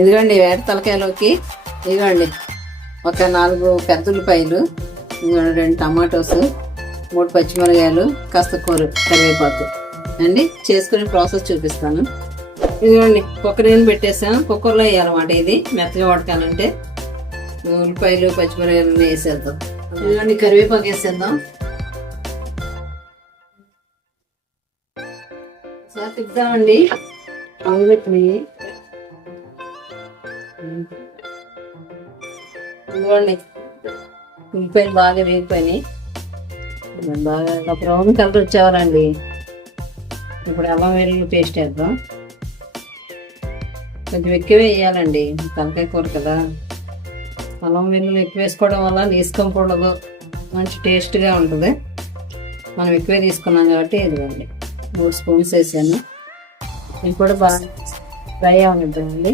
ఇదిగోండి వేడి తలకాయలోకి ఇదిగోండి ఒక 4 పెద్ద ఉల్లిపాయలు, ఇదిగోండి 2 టమాటోస్, 3 పచ్చిమిరకాయలు, కాస్త కరివేపాకు అండి. చేసుకునే ప్రాసెస్ చూపిస్తాను. ఇదిగోండి కుక్కర్ పెట్టేసాం. కుక్కర్లో వేయాలన్నమాట. ఇది మెత్తగా ఉడకాలంటే ఉల్లిపాయలు పచ్చిమిరకాయలు వేసేద్దాం. ఇదిగోండి కరివేపాకు వేసేద్దాం. సార్ తిప్పుదామండి. పెట్టినాయి ఇదిగోండి ఉల్లిపాయలు బాగా వేగిపోయినాయి. బాగా బ్రౌన్ కలర్ వచ్చేవాలండి. ఇప్పుడు అల్లం వెల్లుల్లి పేస్ట్ వేద్దాం. కొంచెం ఎక్కువ వేయాలండి, తలకాయ కూర కదా. అల్లం వెల్లుల్లి ఎక్కువ వేసుకోవడం వల్ల నీసుకోకూడదు, మంచి టేస్ట్గా ఉంటుంది. మనం ఎక్కువే తీసుకున్నాం కాబట్టి ఇదిగోండి 3 స్పూన్స్ వేసాను. ఇది కూడా బాగా ఫ్రై అవనిద్దామండి.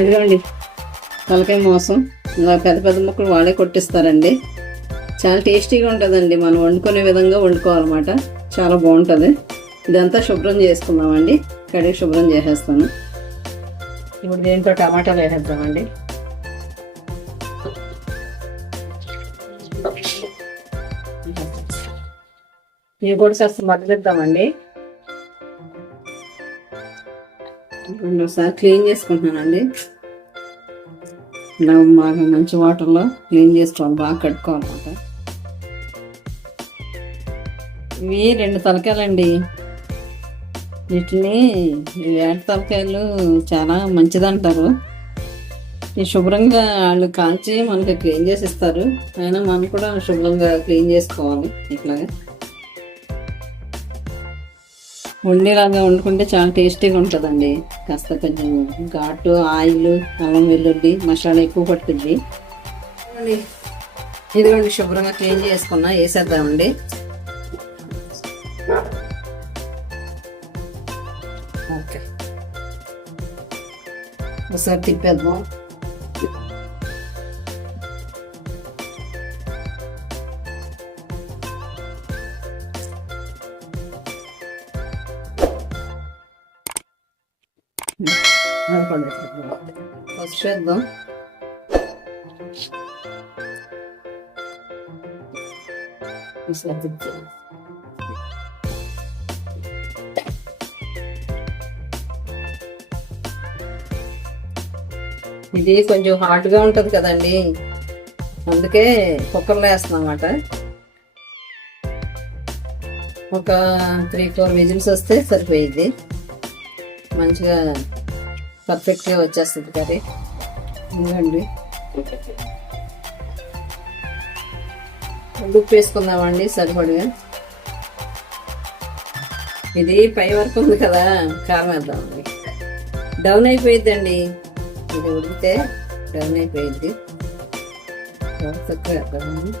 ఇదిగోండి తలకాయ మోసం ఇలా పెద్ద పెద్ద ముక్కలు వాళ్ళే కొట్టిస్తారండి. చాలా టేస్టీగా ఉంటుందండి. మనం వండుకునే విధంగా వండుకోవాలన్నమాట. చాలా బాగుంటుంది. ఇదంతా శుభ్రం చేసుకుందామండి. కడిగి శుభ్రం చేసేస్తాను. ఇప్పుడు దీంట్లో టమాటాలు వేసేద్దామండి. ఇవి కూడా కాస్త మగ్గనిద్దామండి. రెండోసారి క్లీన్ చేసుకుంటున్నానండి. ఇలా బాగా మంచి వాటర్లో క్లీన్ చేసుకోవాలి, బాగా కట్టుకోవాలన్నమాట. ఇవి 2 తలకాయలండి. వీటిని వేట తలకాయలు చాలా మంచిదంటారు. ఈ శుభ్రంగా వాళ్ళు కాల్చి మనకి క్లీన్ చేసి ఇస్తారు. అయినా మనం కూడా శుభ్రంగా క్లీన్ చేసుకోవాలి. ఇట్లాగా వండేలాగా వండుకుంటే చాలా టేస్టీగా ఉంటుందండి. కాస్త కొంచెం ఘాటు, ఆయిల్, అల్లం వెల్లుల్లి మసాలా ఎక్కువ పడుతుంది. ఇదిగోండి శుభ్రంగా క్లీన్ చేసుకున్నా వేసేద్దామండి. ఓకే, ఒకసారి తిప్పేద్దాం. ఫస్ట్ వేద్దాం. ఇది కొంచెం హాట్గా ఉంటుంది కదండి, అందుకే కుక్కర్లో వేస్తున్నాం అన్నమాట. ఒక 3-4 విజిల్స్ వస్తే సరిపోయింది. మంచిగా పర్ఫెక్ట్గా వచ్చేస్తుంది కర్రీ. ఇదిగోండి ఉప్పు వేసుకుందామండి సరిపడిగా. ఇది పై వరకు ఉంది కదా, కారం వేద్దామండి. డౌన్ అయిపోయిద్దండి, ఇది ఉడికితే డౌన్ అయిపోయిద్ది. తక్కువ వేద్దామండి.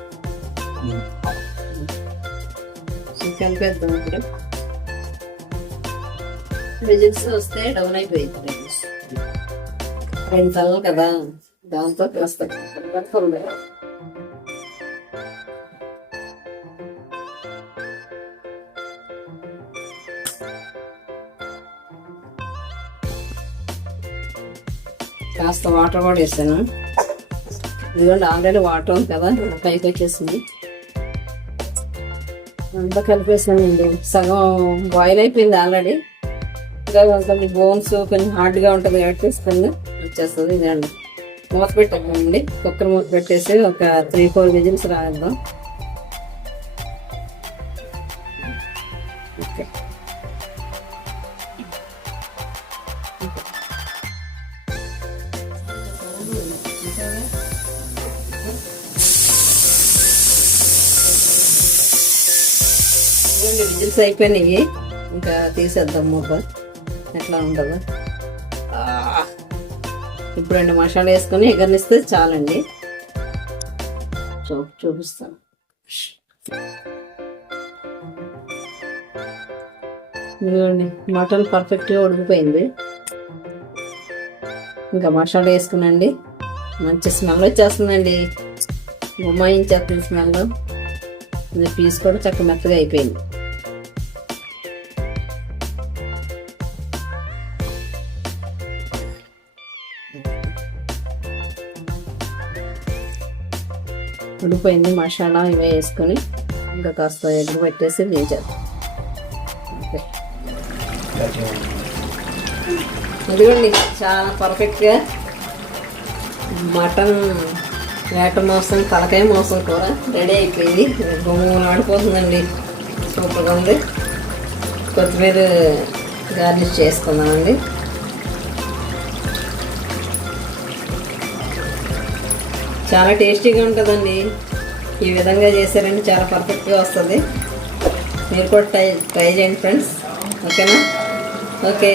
కలిపేద్దాం. ఇప్పుడు విజిల్స్ వస్తే డౌన్ అయిపోయింది. 2 తలలు కదా, దాంతో కాస్త కాస్త వాటర్ కూడా వేసాను. ఇదిగోండి ఆల్రెడీ వాటర్ ఉంది కదా, పైకి వచ్చేసింది. అంతా కలిపేసానండి. సగం బాయిల్ అయిపోయింది ఆల్రెడీ. ఇంకా కొంచెం బోన్స్ కొంచెం హార్డ్గా ఉంటుంది కాబట్టి తీసుకొని వచ్చేస్తుంది. ఇదండి మూత పెట్టేద్దామండి. కుక్కర్ మూత పెట్టేసి ఒక 3-4 విజిల్స్ రాద్దాం. ఓకే, విజిల్స్ అయిపోయినాయి. ఇంకా తీసేద్దాం మూత. ఎట్లా ఉంటుందో ఇప్పుడు 2 మసాలా వేసుకొని ఎగరనిస్తే చాలండి. చూపిస్తాను. ఇదిగోండి మటన్ పర్ఫెక్ట్గా ఉడికిపోయింది. ఇంకా మసాలా వేసుకునండి. మంచి స్మెల్ వచ్చేస్తుందండి, గుమ్మాయించేస్తుంది స్మెల్. పీస్ కూడా చక్కగా మెత్తగా అయిపోయింది. ఉడిపోయింది. మసాలా ఇవే వేసుకొని ఇంకా కాస్త ఎగ్గు పెట్టేసి వేసేద్దాం. ఓకే, ఇదిగోండి చాలా పర్ఫెక్ట్గా మటన్ వేట మాంసం తలకాయ మాంసం కూర రెడీ అయిపోయింది. గుమ్మ ఆడిపోతుందండి, సూపర్గా ఉంది. కొత్తిమీర గార్నిష్ చేసుకుందామండి. చాలా టేస్టీగా ఉంటుందండి. ఈ విధంగా చేశారంటే చాలా పర్ఫెక్ట్గా వస్తుంది. మీరు కూడా ట్రై చేయండి ఫ్రెండ్స్. ఓకేనా? ఓకే.